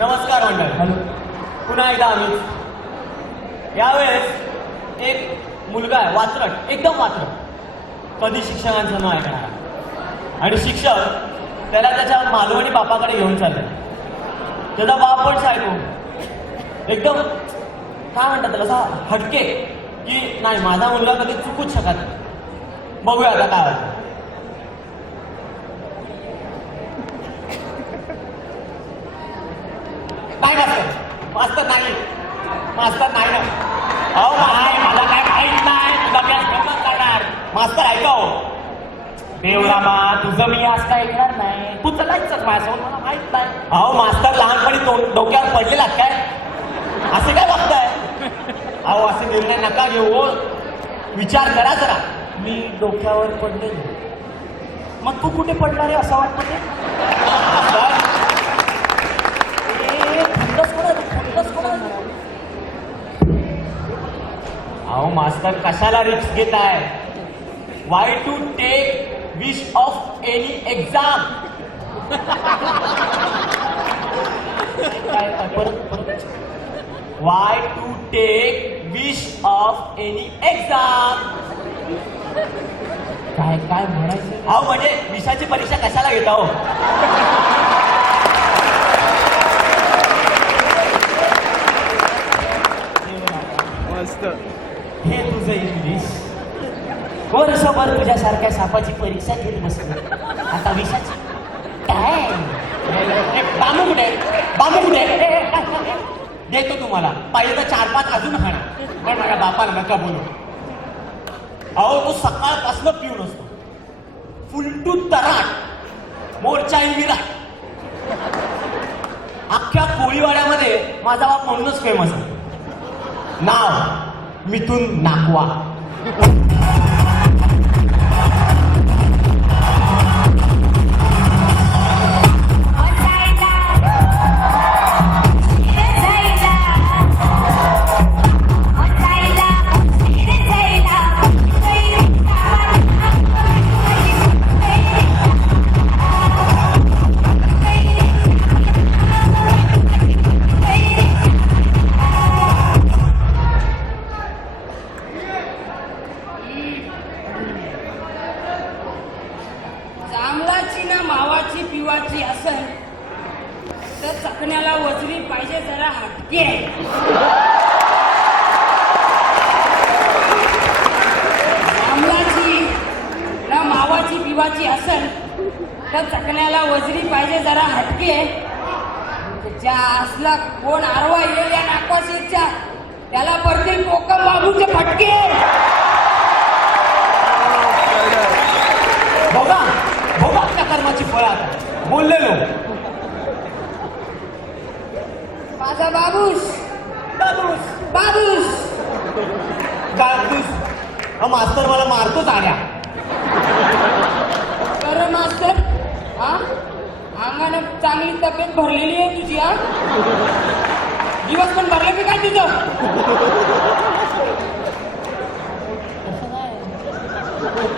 नमस्कार मंडळी. पुन्हा एकदा आम्हीच. यावेळेस एक मुलगा आहे, वात्रट, एकदम वात्रट, कधी शिक्षकांचं न ऐकणार. आणि शिक्षक त्याला त्याच्या मालवणी बापाकडे घेऊन चालले. त्याचा बाप पण सायको, एकदम काय म्हणतात त्याला, असा हटके, की नाही माझा मुलगा कधी चुकूच शकत नाही. बघूया आता काय होतं. काय मास्तर, मास्तर नाही, मास्तर नाही ना. अहो काय, मला काय माहित नाही, तुझा गॅस बंद करणार. मास्तर ऐकाव, देवरामा तुझं मी आज काय ऐकणार नाही. तू चलायचंच माझ्यासोबत, मला माहित नाही. अहो मास्तर लहानपणी डोक्यावर पडलेला काय, असे काय बघताय? अहो असे निर्णय नका घेऊ, विचार करा जरा. मी डोक्यावर पडले. मग तू कुठे पडणार आहे असं वाटतं ते? अहो मास्तर कशाला रिस्क घेताय? Why to take wish of any exam? Why to take wish of any exam? काय काय म्हणायचं? अहो म्हणजे विषाची परीक्षा कशाला घेता हो? हे तुझं इंग्लिश. वर्षभर तुझ्यासारख्या सापाची परीक्षा घेत बसलो, आता विषाची काय? बांबू कुठे, बांबू कुठे? देतो तुम्हाला, पाहिजे तर 4-5 अजून हाणा, पण माझ्या बापाला नका बोलू. अहो तो सकाळपासून पिऊन असतो, फुलटू तराट, मोर्चा विराट. अख्ख्या कोळीवाड्यामध्ये माझा बाप म्हणूनच फेमस आहे. नाव मिथून नाकवा. जांभळाची ना मावाची पिवाची असेल तर चकण्याला वजरी पाहिजे जरा हटके. जांभळाची ना मावाची पिवाची असेल तर चकण्याला वजरी पाहिजे जरा हटके. ज्या असला कोण आरवा येईल या नाकवाशीच्या त्याला पडतील कोकम बाबूचे फटके. बघा बघा आपल्या कर्माची फळं. बोललेलो माझा बाबूस बाबूस बाबूस बाबूस. मास्तर मला मारतोच आल्या. बरं मास्तर, हा अंगानं चांगली तब्येत भरलेली आहे तुझी. हा दिवस पण भरले की काय तुझं?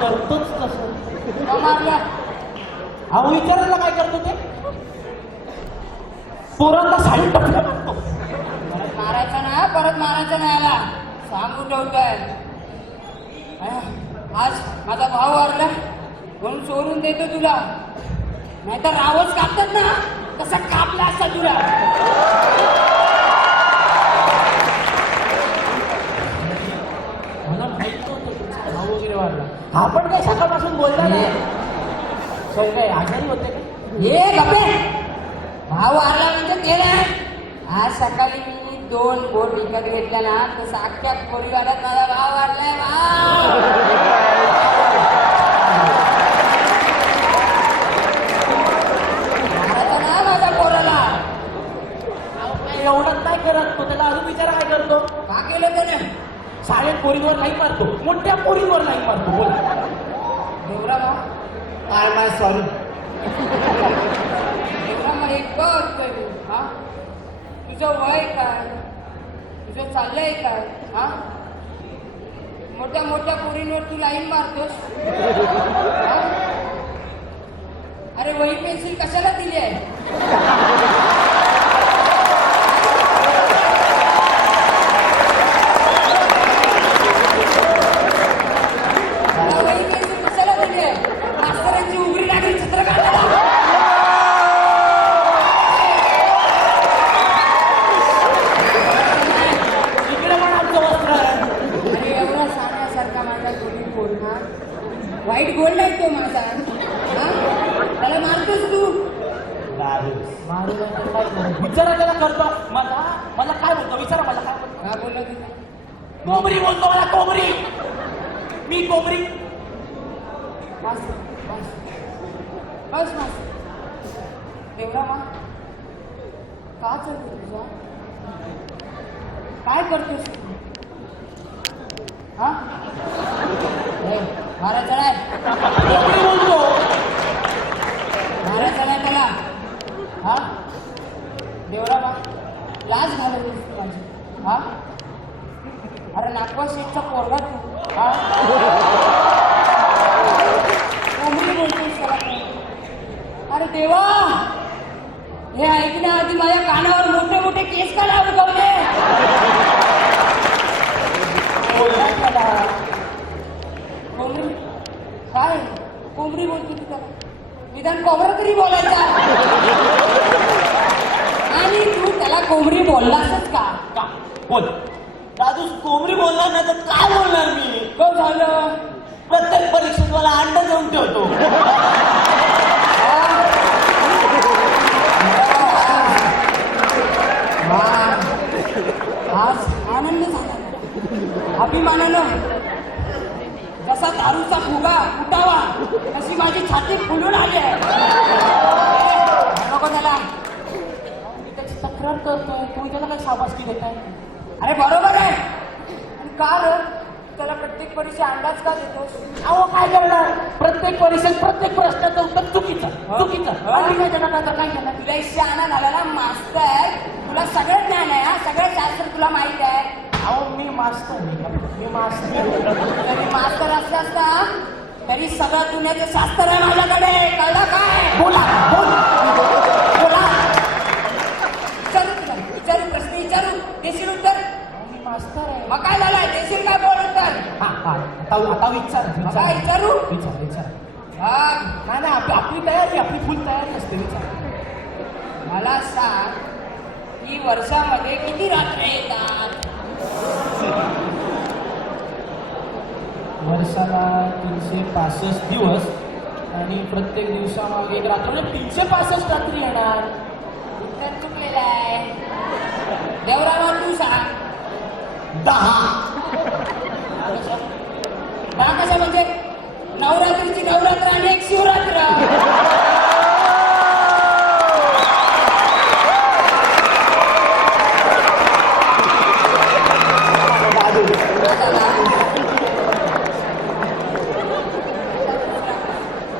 करतोच तसं. का मारला? अहो विचारायला काय करतो ते? पोरांना साडी टपका मारतो. परत मारायचा ना, परत मारायचा नाही याला सांगून ठेवतोय. आज माझा भाव वारला म्हणून सोडून देतो तुला, नाहीतर रावच कापतात ना तसा कापला असता तुला. मला माहित नव्हतं तुमचा भाव वगैरे वाढला. हा पण काय सकाळपासून बोलला नाही. सर काय आजारी होते का? हे गप्पे, भाव वारला म्हणजे ते नाही. आज सकाळी मी 2 बोट विकत घेतल्या ना तसं अख्ख्या परिवारात माझा भाव वाढलाय. भाव मारायचा ना माझ्या पोराला. एवढंच नाही करत तो, त्याला अजून विचारा काय करतो. का केलं त्याने? शाळेत पोरींवर नाही मारतो, मोठ्या पोरींवर नाही मारतो. बोल देवरामा, आय माय सॉरी. देवरामा एक बघतोय मी. हा तुझं वय काय, तुझं चाललंय काय? हा मोठ्या मोठ्या पोरींवर तू लाईन मारतोस. हा? अरे वही पेन्सिल कशाला दिली आहे? नाही तर काय करू? विचारा त्याला करतो मला काय बोलतो विचारा मला काय बोलतो का बोलला तुला कोंबडी बोलतो मला कोंबडी मी कोंबडी बस बस बस बस देवरा मा का चालू तुझा काय करतोस तू? हा मारा चढाय कोंबडी बोलतो मारा चढाय त्याला हा देवरा मा लाज घालवलीस तू माझी हा अरे नागवा शेठचा पोरगा तू हा कोंबडी बोलतोस त्याला तू. अरे देवा हे ऐकण्याआधी माझ्या कानावर मोठे मोठे केस का नाही उगवले बोलला त्याला कोंबडी काय कोंबडी बोलतो तू त्याला निदान कोंबडा तरी बोलायचा आणि तू त्याला कोंबडी बोललासच का का बोल दादू कोंबडी बोलणार नाही तर काय बोलणार मी तो झालं प्रत्येक परीक्षेत मला अंड देऊन ठेवतो आज आनंद झाला अभिमानानं जसा दारूचा फुगा फुटावा तशी माझी छाती फुलून आली आहे नको त्याला मी त्याची तक्रार करतोय तुम्ही त्याला काही शाबासकी देताय अरे बरोबर आहे आणि का रे त्याला प्रत्येक परीक्षा अंदाज का देतोस अहो काय करणार प्रत्येक परीक्षेत प्रत्येक प्रश्नाचं उत्तर चुकीचं आणि काय त्याला काय केलं तुला शहाणा झालेला मास्तर तुला सगळं ज्ञान आहे हा सगळं शास्त्र तुला माहित आहे अहो मी मास्तर मी मास्तर तरी मास्तर असलास ना तरी सगळं दुनियाचं शास्त्र आहे माझ्याकडे कळलं काय बोला बोल बोला विचारू तुला विचारू प्रश्न विचारू देशील उत्तर मी मास्तर आहे मग काय झालंय देशील काय बोल उत्तर आता विचार मग काय विचारू विचार हा नाही आपली तयारी आपली फुल तयारी असते विचार मला सांग की वर्षामध्ये किती रात्र येतात वर्षाला 365 दिवस आणि प्रत्येक दिवसामागे एक रात्र म्हणजे 365 रात्री येणार उत्तर चुकलेलं आहे देवरामा तू सांग 10 दहा कशा म्हणजे नवरात्रीची नवरात्र आणि एक शिवरात्र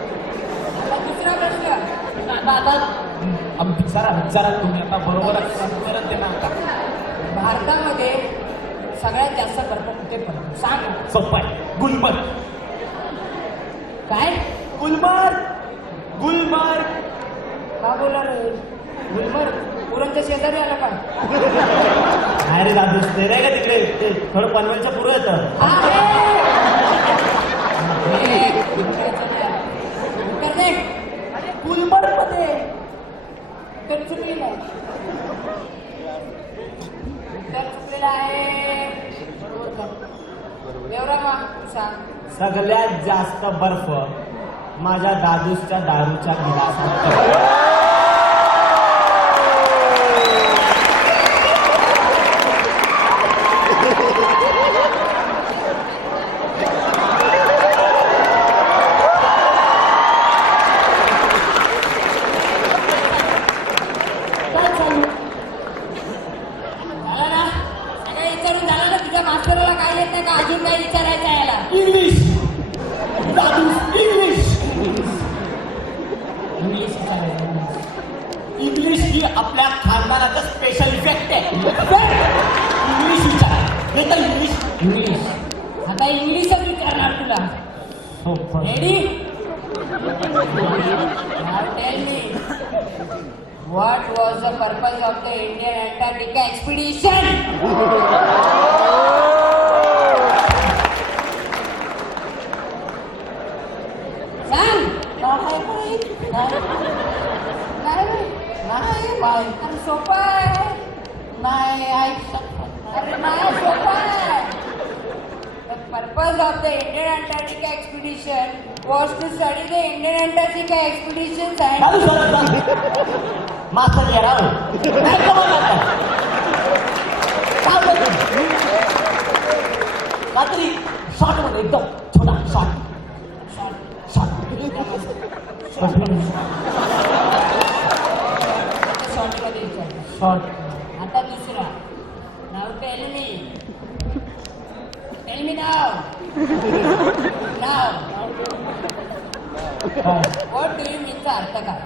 दुसरा प्रश्न आता विचारा तुम्ही आता बरोबर परत दे ना आता भारतामध्ये सगळ्यात जास्त बर्फ कुठे पडतो सांग सोपं आहे गुलमर्ग काय गुलमर्ग का बोला रे गुलमर्ग पुरणच्या शेजारी आला का काय रे दादू ते रे का तिकडे ते थोडं पनवेलच्या पुढे येतं उत्तर दे गुलमर्ग मध्ये उत्तर चुकलेलं आहे उत्तर चुकलेलं आहे देवरामा तू सांग सगळ्यात जास्त बर्फ माझ्या दादूच्या दारूच्या गिलासात झालं ना सगळं विचारून झालं ना तुझ्या मास्तराला काय येत नाही का अजून काय विचारायचं आहे याला इंग्लिश दादू इंग्लिश इंग्लिश विचारायचं इंग्लिश ही आपल्या खानदानाचा स्पेशल इफेक्ट आहे इंग्लिश विचार हे तर इंग्लिश आता इंग्लिशच विचारणार तुला ready tell me what was the purpose of the Indian Antarctica expedition सांग नाही अरे सोपं आहे अरे नाही सोपं आहे The purpose of the Indian Antarctica expedition was to study the Indian Antarctica expeditions and चालू मास्तर या राव काय कमाल करताय? काय बोलतो काहीतरी शॉर्ट मध्ये एकदम छोटा शॉर्ट शॉर्ट शॉर्टमध्ये विचारतो. शॉर्ट आता दुसरा नाव टेल मी नाव व्हॉट डू यू मीनचा अर्थ काय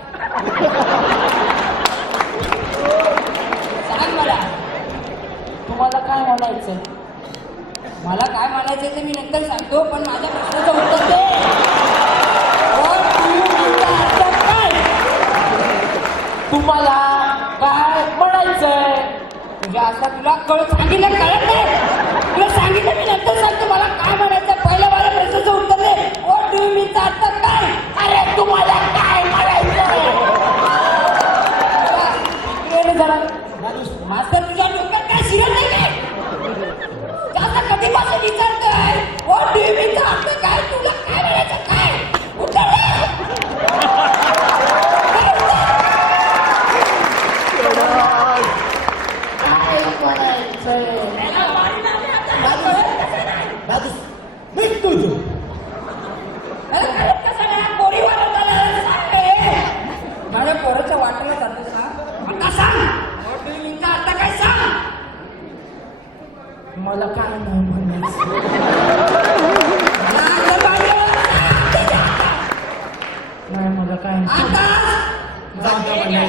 सांग मला. तुम्हाला काय म्हणायचं? मला काय म्हणायचं ते मी नंतर सांगतो पण माझ्या प्रश्नाचं उत्तर दे. व्हॉट डू यू मीनचा अर्थ काय? तुम्हाला काय म्हणायचंय? तुझ्या आता तुला सांगितलं कळत नाही. तुला सांगितलं मी नंतर सांगतो मला काय म्हणायचं. पहिलं माझ्या प्रश्नाचं उत्तर दे. व्हॉट डू यू मीनचा अर्थ काय? अरे तुम्हाला काय म्हणायचंय? जरा मास्तर तुझ्या डोक्यात काय शिरत नाही काय? जास्त कधीपासून विचारतोय व्हॉट डू यू मीनचा अर्थ काय? तुला काय म्हणायचं काय? उत्तर दे. काय म्हणायचंय? मीच तुझं मला कळत कसं नाही? पोरीवर होता ना, सांग रे. माझ्या पोराच्या वाटेला जातोस ना? आता सांग व्हॉट डू यू मीनचा अर्थ काय सांग. मला काय नाही म्हणायचं? नाही मला काय नाही. जाऊ द्या मला.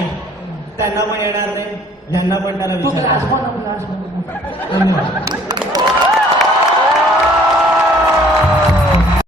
त्यांना पण येणार नाही यांना पण त्याला तू विचार ग्लास बनव, ग्लास बनव.